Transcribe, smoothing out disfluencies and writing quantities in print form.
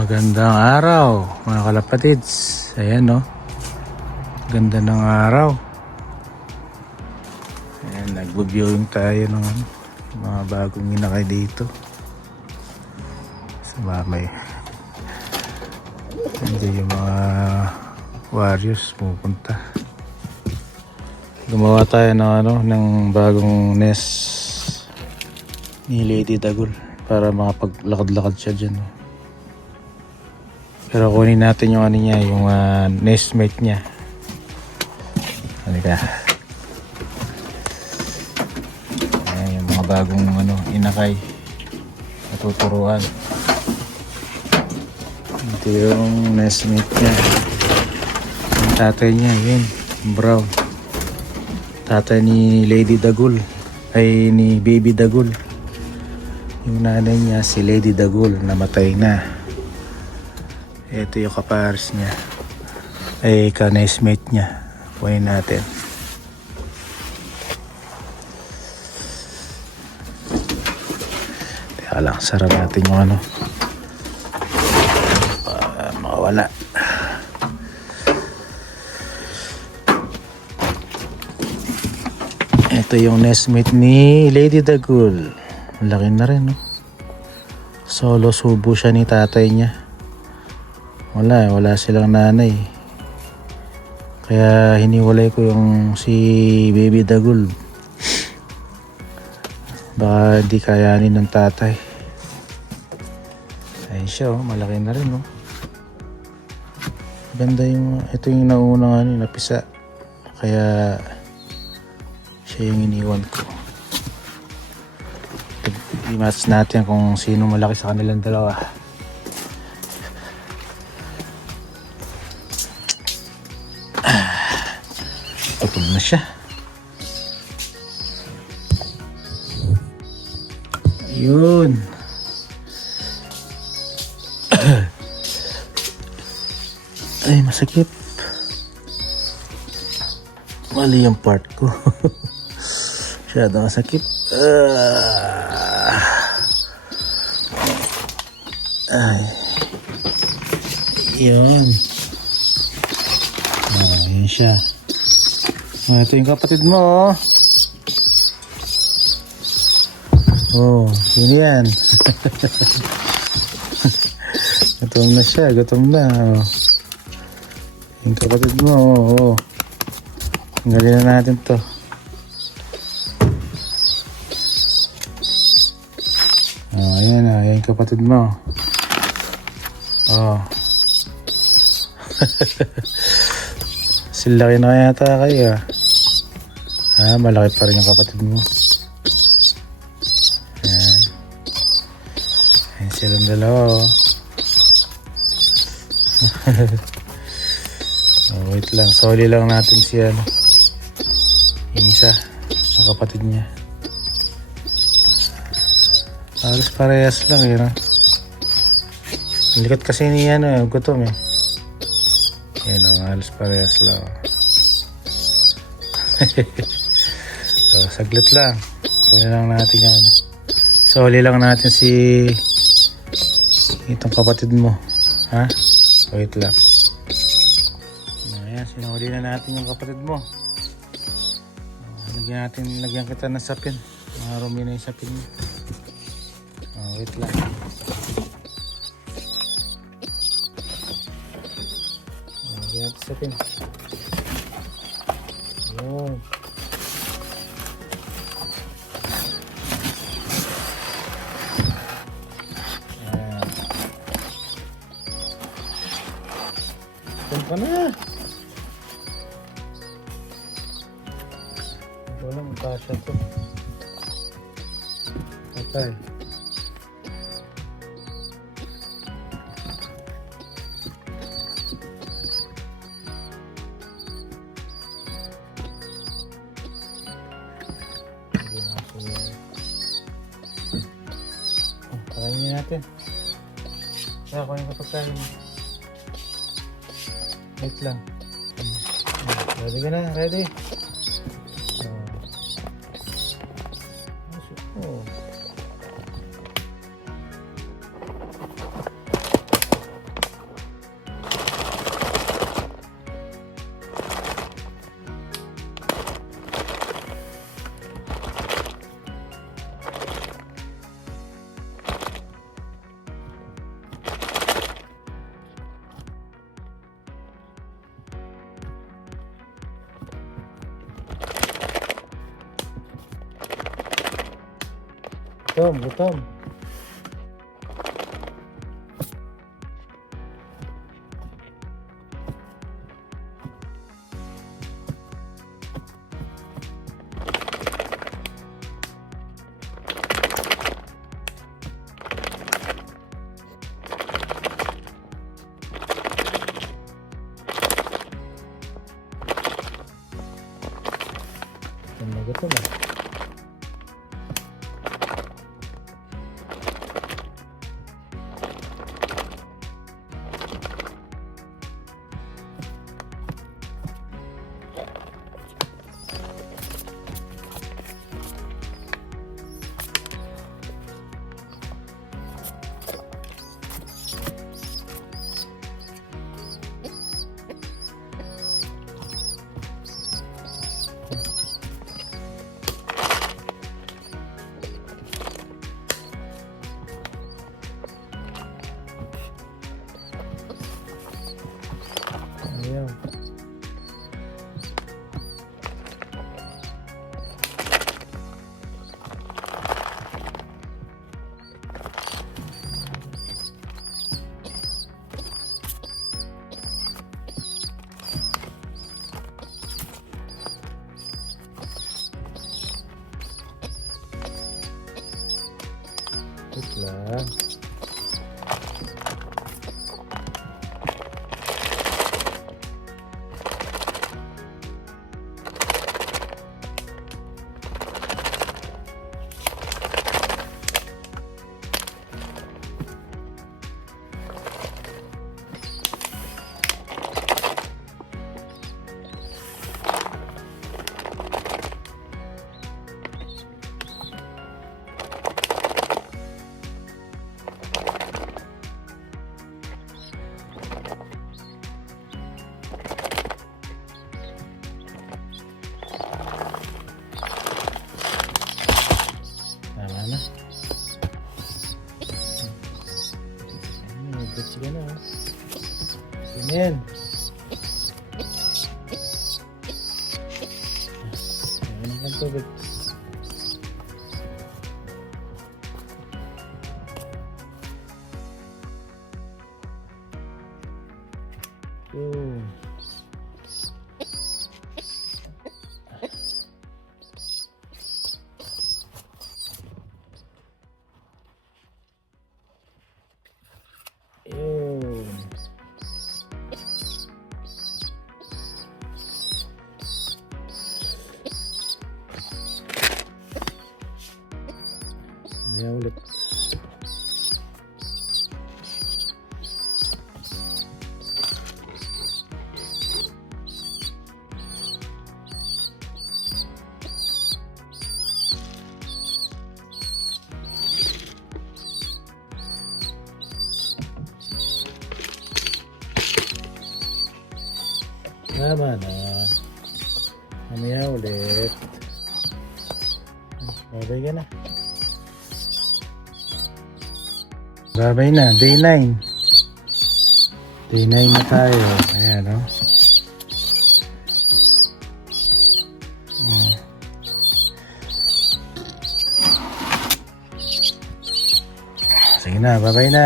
Magandang araw mga kalapatids. Ayan no. Ganda ng araw. Ayan, nagbo-viewing tayo ng mga bagong inakay dito. Sa mamay. Nandiyan yung mga warriors pupunta. Gumawa tayo ng bagong nest ni Lady Dagul para makapaglakad-lakad siya dyan. No? Pero kunin natin yung niya, yung nestmate niya. Halika. Ayan yung mga bagong inakay. Natuturuan. Ito yung nestmate niya. Yung tatay niya, yun. Brown. Tatay ni Lady Dagul. Ay ni Baby Dagul. Yung nanay niya si Lady Dagul. Namatay na. Ito yung kapares niya. Ay ka-nestmate niya. Kunin natin. Teka lang, sarap natin yung makawala. Ito yung nestmate ni Lady Dagul. Laki na rin, no? Solo subo siya ni tatay niya. Wala silang nanay. Kaya hiniwalay ko yung si Baby Dagul. Baka di kayanin ng tatay. Ayun siya, malaki na rin, no? Ganda yung, ito yung nauna napisa. Kaya siya yung iniwan ko. I-match natin kung sino malaki sa kanilang dalawa. Gutom na siya. Ayun. Ay, masakit. Mali yung part ko. Masyado masakit. Ay. Yun. Ayun siya. Ito yung kapatid mo, oh. Oh, yun yan. Gutom na siya, gutom na. Oh. Yung kapatid mo, oh. Tanggalin na natin to. Oh, ayan na, ayan yung kapatid mo. Oh. Silaki na yata kayo, ah. Malaki pa rin yung kapatid mo. Ayan. Ayan silang dalawa, oh. Oh, wait lang. Soli lang natin si yung isa. Ang kapatid niya. Halos parehas lang, yun, ah. Ang likat kasi ni gutom, eh. Ayan, oh, halos parehas lang. So, saglit lang. Kunin lang natin yung Soli lang natin si itong kapatid mo. Ha? Wait lang. Ayan, sinuli na natin yung kapatid mo. Lagyan kita ng sapin. Marumi na yung sapin mo. Wait lang. Lagyan natin sapin. Ayan. Ayan ka na. Wala mong kasya to. Okay. Pakainin natin. Kaya kunin ko pagkain. Wait lang. Ready ka na? Ready? Oh. Gutom, gutom. Gutom na. Ayaw. Wait lang. Tama na. Gets ka na. Ganyan. Ayan ang tubig. Yun. Yun. May ulit. Tama na. Mamaya ulit. Babay ka na. Babay na. Day 9. Day 9 na tayo. Ayan, no? Sige na. Babay na.